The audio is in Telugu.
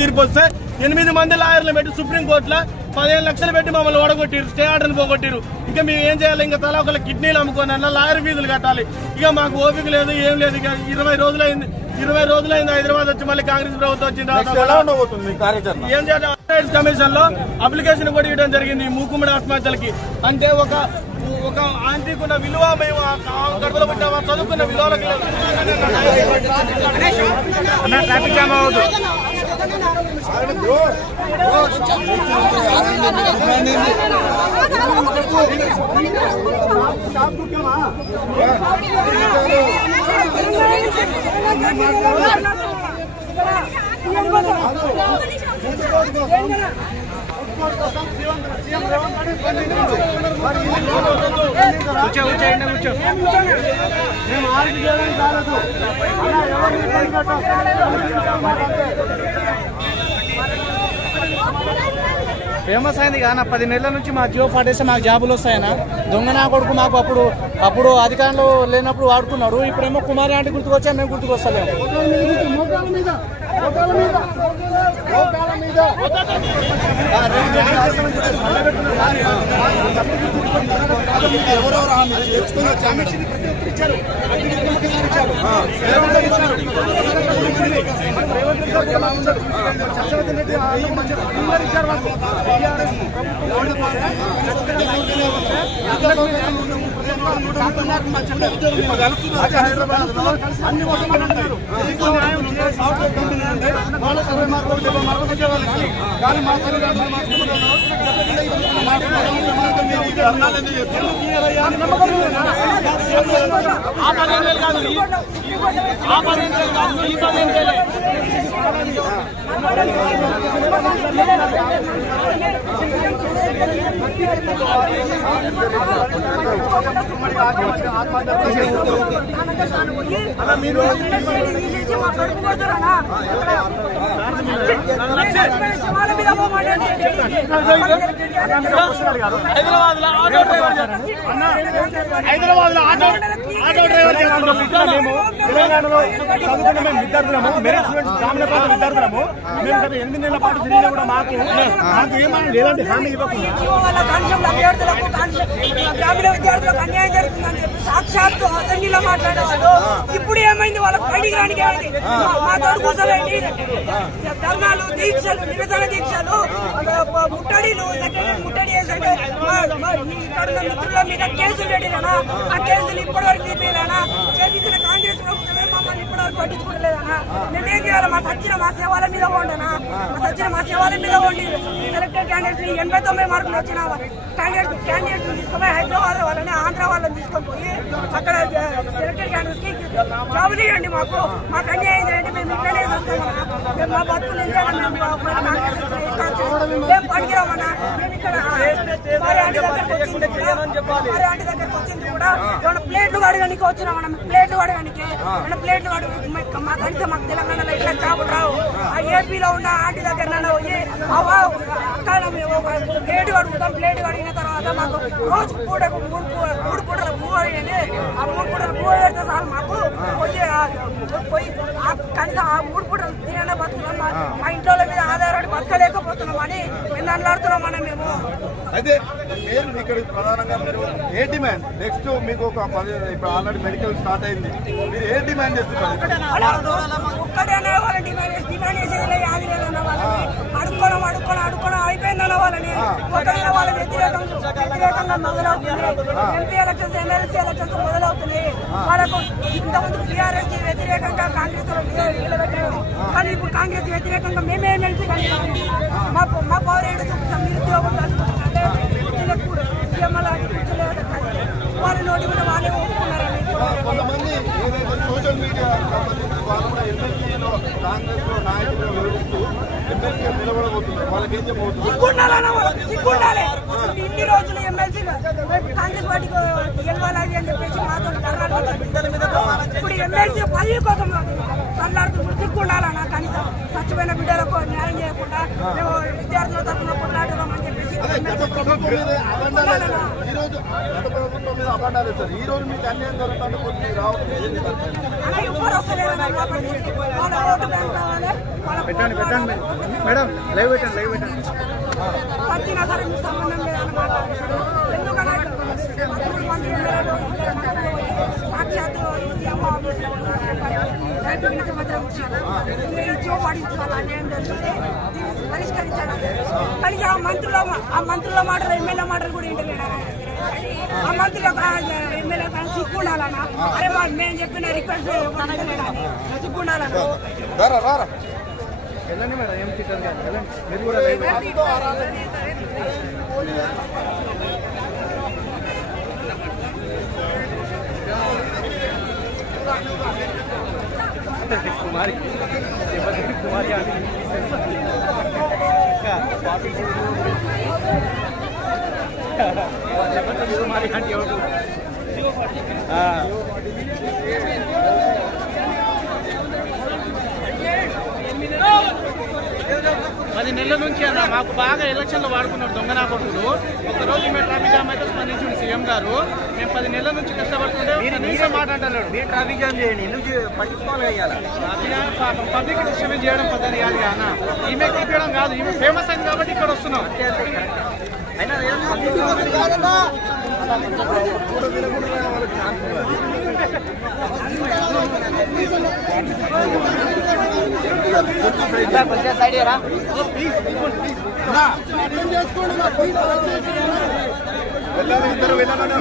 తీర్పు వస్తే 8 మంది లాయర్లు పెట్టి సుప్రీంకోర్టులో 15 లక్షలు పెట్టి మమ్మల్ని ఓడగొట్టిరు, స్టే ఆర్డర్ని పోగొట్టిరు. ఇక మేము ఏం చేయాలి? ఇంకా తలా ఒకళ్ళ కిడ్నీలు అమ్ముకొని అన్న లాయర్ ఫీజులు కట్టాలి. ఇక మాకు ఓపిక లేదు, ఏం లేదు. ఇక 20 రోజులైంది హైదరాబాద్ వచ్చి మళ్ళీ కాంగ్రెస్ ప్రభుత్వం వచ్చింది. ఏం చేయాలి? కమిషన్ లో అప్లికేషన్ కూడా ఇవ్వడం జరిగింది మూకుమ్మడి ఆత్మహత్యలకి. అంటే ఒక ఆంటీకున్న విలువ మేము గడపలో పెట్టామా చదువుకున్న విలువలకు ట్రాఫిక్ జామ్ అవ్వదు. ఫేమస్ అయింది కానీ 10 నెలల నుంచి మా జియో పాటేస్తే మాకు జాబులు వస్తాయనా? దొంగ నా కొడుకు మాకు అప్పుడు అధికారంలో లేనప్పుడు వాడుకున్నారు. ఇప్పుడేమో కుమారి ఆంటీ గుర్తుకొచ్చా, మేము గుర్తుకొస్తలేము. హైదరాబాద్ లో ఆటో డ్రైవర్ చేస్తున్నాం. మేము తెలంగాణలో చదువుకున్న మేము విద్యార్థులము, మెరిట్ స్టూడెంట్స్ గ్రామీణ ప్రాంత విద్యార్థులము. మేము గత 8 నెలల పాటు తిరిగినా కూడా మాకు ఏమైనా లేదంటే హామీ ఇవ్వకుండా గ్రామీణ విద్యార్థులకు అన్యాయం జరుగుతుందని చెప్పి సాక్షాత్తు అసెంబ్లీలో మాట్లాడేవాళ్ళు. ఇప్పుడు ఏమైంది? వాళ్ళకి బయటికి రానికి ఏమైంది? మా తోడు కూర్చోబెట్టి ధర్నాలు, దీక్షలు, నిరసన దీక్షలు, ముట్టడిలు, ముట్టడి చేసంటే ఇక్కడ మిత్రుల మీద కేసులు పెట్టినా ఆ కేసులు ఇప్పటివరకు తీపేనా? చేపించిన కాంగ్రెస్ ప్రభుత్వమే మమ్మల్ని ఇప్పటివరకు పట్టించుకోలేదనా? మేమేం చేయాలి? మా సేవల మీద ఉండనా? మా సేవల మీద ఉండి సెలెక్టెడ్ క్యాండిడేట్స్ 89 మార్కులు వచ్చిన క్యాండిడేట్స్ తీసుకుపోయి హైదరాబాద్ వాళ్ళని, ఆంధ్ర వాళ్ళని తీసుకొని పోయి అక్కడ సెలెక్టెడ్ క్యాండిడేట్స్ కి జాబులు ఇవ్వండి, మాకు అన్యాయం చేయండి, మేము ఇక్కడే వస్తామన్నా, మేము మా బతుకులు మేము పనికిరామన్నా. మేము ఇక్కడ వారి ఆంటీ దగ్గరకు వచ్చింది కూడా ఏమన్నా ప్లేట్లు కడగడానికి వచ్చినామన్నా. ప్లేట్లు కడగడానికి మా కనీసం మాకు తెలంగాణలో ఇట్లా జాబులు రావు. ఆ ఏపీలో ఉన్న ఆంటీ దగ్గర పోయి ప్లేటు కడుగుతాం. ప్లేటు కడిగిన తర్వాత మాకు రోజు పూటకు 3 పూటల భూ అడిగింది. ఆ 3 పూటలు భూ పెడితే సార్ మాకు పోయి కనీసం ఆ 3 పూటలు తినే బతుకున్నాం. మా ఇంట్లో మీద ఆధారపడి బతకలేకపోతున్నాం అని మేము అన్నాడుతున్నామని మేము. అయితే మీరు ఇక్కడ ప్రధానంగా మీరు ఏ డిమాండ్ నెక్స్ట్ మీకు ఒక ఇప్పుడు ఆల్రెడీ మెడికల్ స్టార్ట్ అయింది, మీరు ఏ డిమాండ్ చేస్తున్నారు? ఒక్కటే అనే వాళ్ళని డిమాండ్ చేసేది యాదిలేదన్న వాళ్ళని అడుక్కోవడం అయిపోయిందన్న వాళ్ళని ఒకరిన వాళ్ళ వ్యతిరేకంగా మొదలవుతుంది. ఎంపీ ఎలక్షన్స్, ఎమ్మెల్సీ ఎలక్షన్స్ మొదలవుతున్నాయి. వాళ్ళకు ఇంతకుముందు టీఆర్ఎస్ కి వ్యతిరేకంగా కాంగ్రెస్ నిలబెట్టారు. కానీ ఇప్పుడు కాంగ్రెస్ వ్యతిరేకంగా మేమే ఎమ్మెల్సీ కానీ మా పౌరేడు చూపుతాం. నిరుద్యోగం అంటే వాళ్ళ నోటి కూడా వాళ్ళే ఒప్పుకున్నారని. కొంతమంది ఏదైతే సోషల్ మీడియా సంబంధించి వాళ్ళు కూడా ఎమ్మెల్సీలో కాంగ్రెస్ లో నాయకులు వివరిస్తూ ఎమ్మెల్సీగా నిలబడబోతున్నారు. వాళ్ళకి ఏం చెప్పబోతున్నారు? సిగ్గుండాలి. ఇన్ని రోజులు ఎమ్మెల్సీ కాంగ్రెస్ పార్టీకి గెలవాలి అని చెప్పేసి మాతో ఇప్పుడు ఎమ్మెల్సీ పదవి కోసం కొట్లాడుతున్నారు. సిగ్గుండాలన్నా కనీసం చచ్చిపోయిన బిడ్డలకు న్యాయం చేయకుండా మేము విద్యార్థుల తరఫున కొట్లాడుతున్నాం అని చెప్పేసి. ఈ రోజు మీకు అన్యాయం జరుగుతుంది. ఎవరు వస్తలేదన్న వాళ్ళ ఓటు బ్యాంక్ కావాలి, పెట్టండి మేడం, లైవ్ పెట్టండి. వచ్చినా సరే మీకు సంబంధం లేదని మాట్లాడుతున్నాడు. ఎందుకన్నా సాక్షాత్తు పరిష్కరించాలి. కలిసి ఆ మంత్రుల మాటలు ఎమ్మెల్యే మాటలు కూడా వింటలేడా? ఆ మంత్రులు ఎమ్మెల్యే సిగ్గు ఉండాలన్నా? అరే మేము చెప్పిన రిక్వెస్ట్ సిగ్గు ఉండాలన్నా? వెళ్ళండి మేడం, ఏం తిట్టారు కదా, వెళ్ళండి మీరు కూడా లైవ్ కుమారి కుమారి అంటే ఎవరు? 10 నెలల నుంచి అన్న మాకు బాగా ఎలక్షన్లో వాడుకున్నారు దొంగనా కొడుకులు. ఒకరోజు మేము ట్రాఫిక్ జామ్ అయితే స్పందించింది సీఎం గారు. మేము 10 నెలల నుంచి కష్టపడుతుంటే కనీసం మాట అంటున్నాడు. మీరు ట్రాఫిక్ జామ్ చేయండి, ఎందుకు పట్టించుకోవాలి అయ్యాలి? పబ్లిక్ డిస్టర్బెన్స్ చేయడం పద్ధతి కాదు అన్న. ఈమె తీయడం కాదు, ఈమె ఫేమస్ అయింది కాబట్టి ఇక్కడ వస్తున్నాం. అయినా కొంచెం సైడ్ రా. వెళ్ళాలి, ఇద్దరు వెళ్ళాలి.